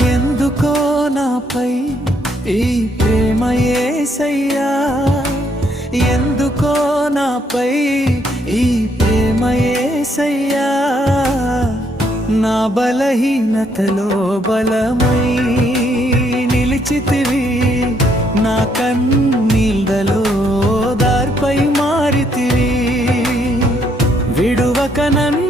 ఎందుకో నాపై ఈ ప్రేమ ఏసయ్యా? ఎందుకో నాపై ఈ ప్రేమ ఏసయ్యా? నా బలహీనతలో బలమై నిలిచితివి నా కన్నీళ్ళలో దార్పై మారితివి. విడువక నన్ను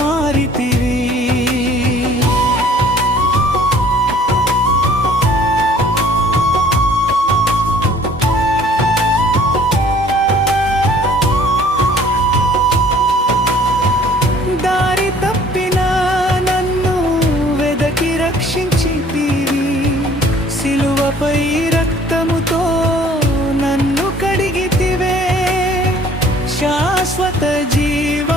ಮಾರಿತೀವಿ ದಾರಿ ತಪ್ಪಿನ ನನ್ನು ವೆದಕಿ ರಕ್ಷಿಂಚಿತೀವಿ ಸಿಲುವಪೈ ರಕ್ತಮುತೋ నన్ను కడిగితివే శాశ్వత జీవ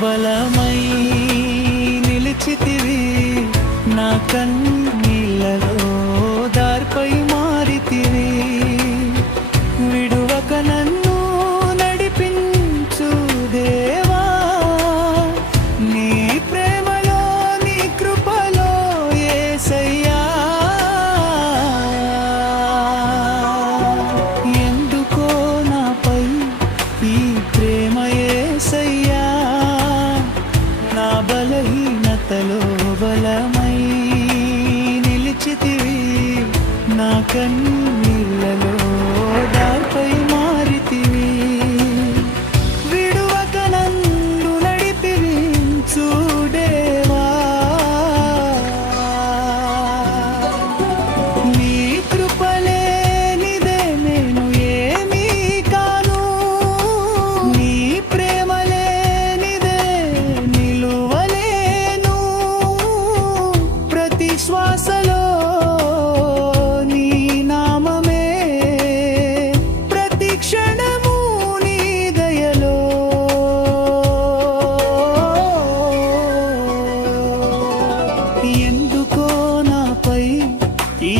బలమై నిలిచితివి నా కన్నీళ్ళలో. 恨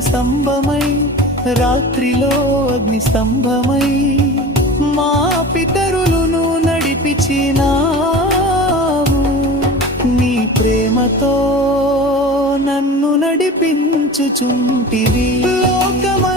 స్తంభమై రాత్రిలో అగ్ని స్తంభమై మా పితరులను నడిపించినావు. నీ ప్రేమతో నన్ను నడిపించుచుంటివి. లోకమ